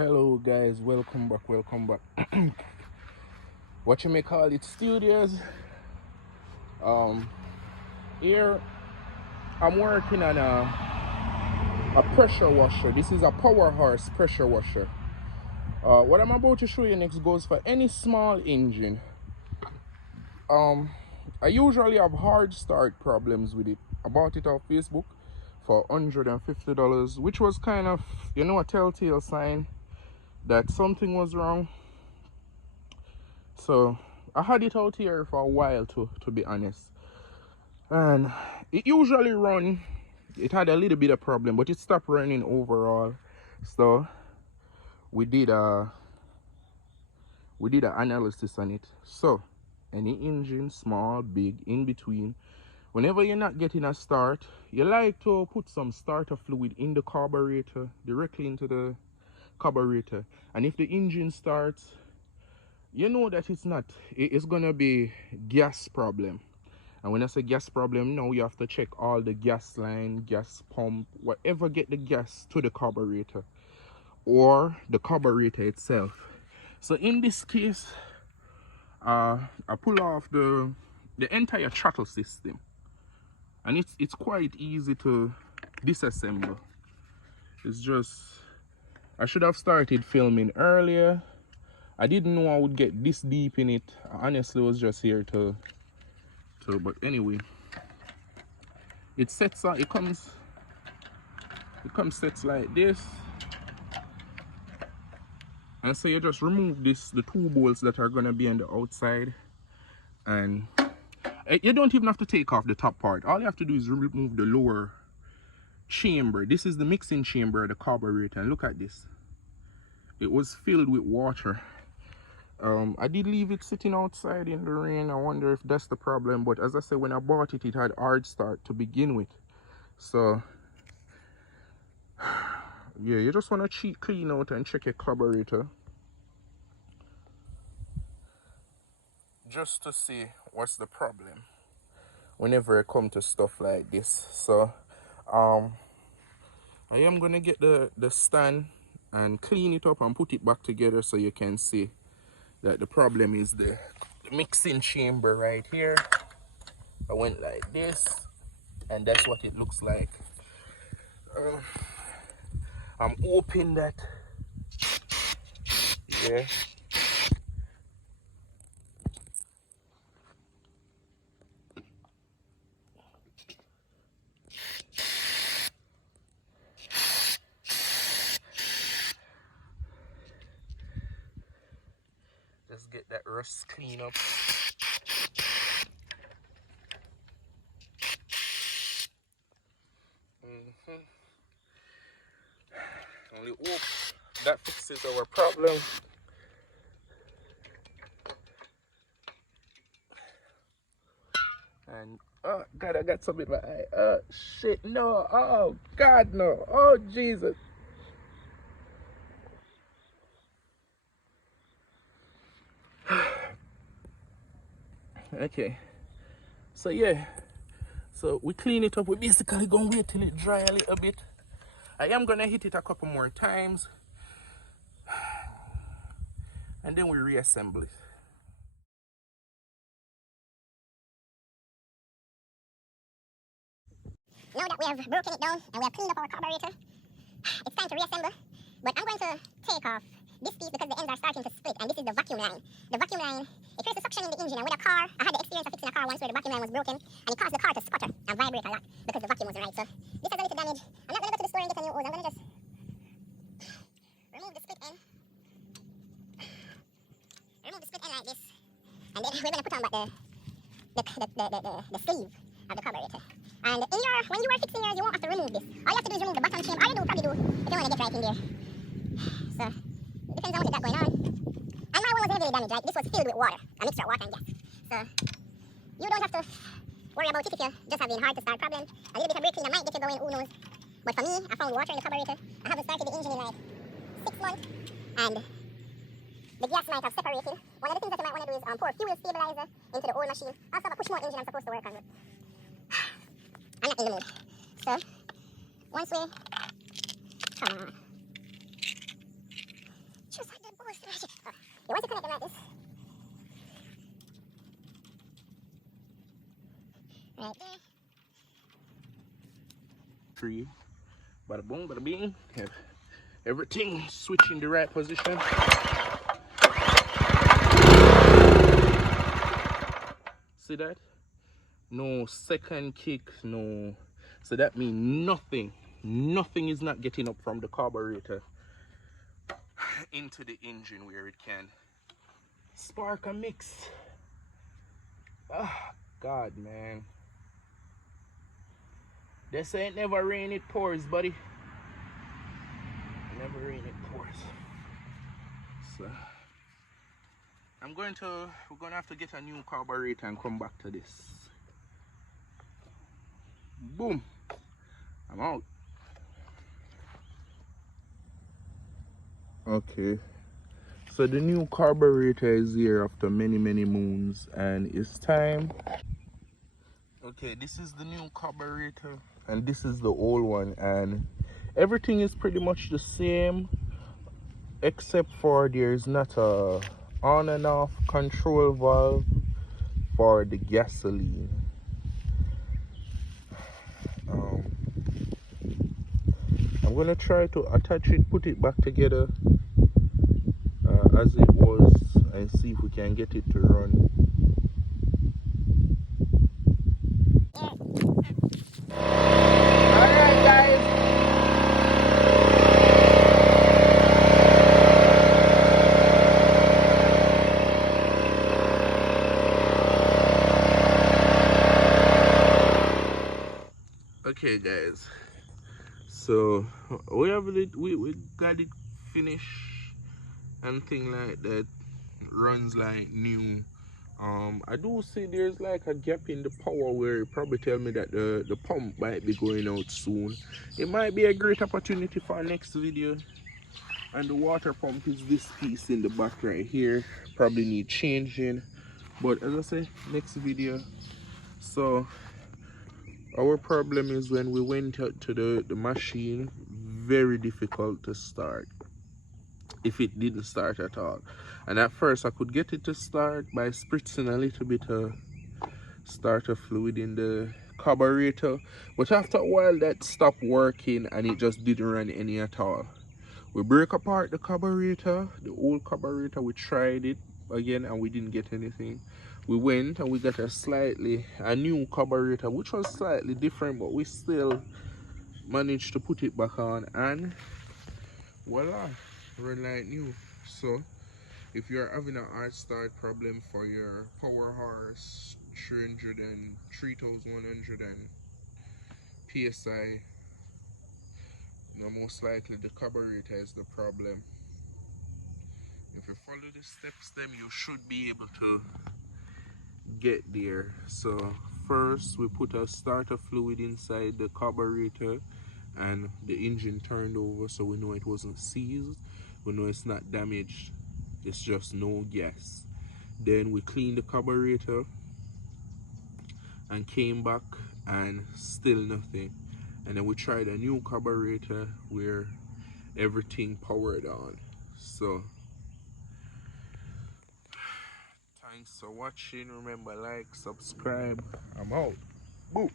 Hello guys, welcome back. What you may call it, studios. um Here I'm working on a pressure washer. This is a power horse pressure washer. What I'm about to show you next goes for any small engine. I usually have hard start problems with it. I bought it off Facebook for $150, which was kind of, a telltale sign that something was wrong. So I had it out here for a while, to be honest, and it usually run. It had a little bit of problem, but it stopped running overall. So we did an analysis on it. So any engine, small, big, in between, whenever you're not getting a start, you like to put some starter fluid in the carburetor, directly into the carburetor. And if the engine starts, you know that it's gonna be gas problem. And when I say gas problem, now you have to check all the gas line, gas pump, whatever get the gas to the carburetor or the carburetor itself. So in this case, I pull off the entire throttle system, and it's quite easy to disassemble. It's just, I should have started filming earlier. I didn't know I would get this deep in it. I honestly was just here to but anyway, it sets on, it comes sets like this. And so you just remove the two bolts that are gonna be on the outside, and you don't even have to take off the top part. All you have to do is remove the lower chamber. This is the mixing chamber of the carburetor, and look at this. It was filled with water. I did leave it sitting outside in the rain. I wonder if that's the problem, but as I said, when I bought it, it had hard start to begin with. So yeah, you just want to clean out and check your carburetor just to see what's the problem whenever I come to stuff like this. So I am gonna get the stand and clean it up and put it back together, so you can see that the problem is the mixing chamber right here. I went like this, and that's what it looks like. I'm hoping that, yeah, just get that rust clean up. Only hope that fixes our problem. And oh god, I got something in my eye. Oh shit, no. Oh god, no. Oh Jesus. Okay, so yeah, so we clean it up. We basically gonna wait till it dry a little bit. I am gonna hit it a couple more times, and then we reassemble it. Now that we have broken it down and we have cleaned up our carburetor, it's time to reassemble. But I'm going to take off this piece because the ends are starting to split, and this is the vacuum line. The vacuum line, it creates a suction in the engine, and with a car, I had the experience of fixing a car once where the vacuum line was broken, and it caused the car to sputter and vibrate a lot because the vacuum wasn't right. So this has a little damage. I'm not going to go to the store and get a new hose. I'm going to just remove the split end. Remove the split end like this, and then we're going to put on back the sleeve of the carburetor. And when you are fixing yours, you won't have to remove this. All you have to do is remove the bottom chamber. All you probably do if you want to get right in there. So it depends on what you got going on. And my one was heavily damaged, right? This was filled with water, a mixture of water and gas. So you don't have to worry about it if you're just having hard to start problem. A little bit of brake cleaner might get you going, who knows. But for me, I found water in the carburetor. I haven't started the engine in like 6 months, and the gas might have separated. One of the things that you might want to do is pour fuel stabilizer into the old machine. Also have a push more engine I'm supposed to work on. I'm not in the mood. So once we come on. connect them like this. Right there. Three. Bada boom, bada bing. Have everything switch in the right position. See that? No second kick, no. So that means nothing is not getting up from the carburetor into the engine where it can spark a mix. Ah, God, man. They say it never rain, it pours, buddy. Never rain, it pours. So we're gonna have to get a new carburetor and come back to this. Boom. I'm out. Okay. So the new carburetor is here after many moons, and it's time. Okay, this is the new carburetor and this is the old one, and everything is pretty much the same except for there's not a on and off control valve for the gasoline. I'm gonna try to attach it, put it back together as it was, and see if we can get it to run. Alright guys. Okay guys, so we got it finished and thing like that, runs like new. I do see there's like a gap in the power where it probably tell me that the pump might be going out soon. It might be a great opportunity for our next video. And the water pump is this piece in the back right here, probably need changing, but as I say, next video. So our problem is when we went out to the machine, very difficult to start if it didn't start at all. And at first I could get it to start by spritzing a little bit of starter fluid in the carburetor, but after a while that stopped working and it just didn't run any at all. We break apart the carburetor, the old carburetor. We tried it again and we didn't get anything. We went and we got a new carburetor, which was slightly different, but we still managed to put it back on, and voila, run like new. So if you're having a hard start problem for your power horse 3100 psi, most likely the carburetor is the problem. If you follow the steps then you should be able to get there. So first we put a starter fluid inside the carburetor and the engine turned over, so we know it wasn't seized, we know it's not damaged, it's just no gas. Then we cleaned the carburetor and came back and still nothing. And then we tried a new carburetor where everything powered on. So thanks for watching. Remember, like, subscribe. I'm out. Boom.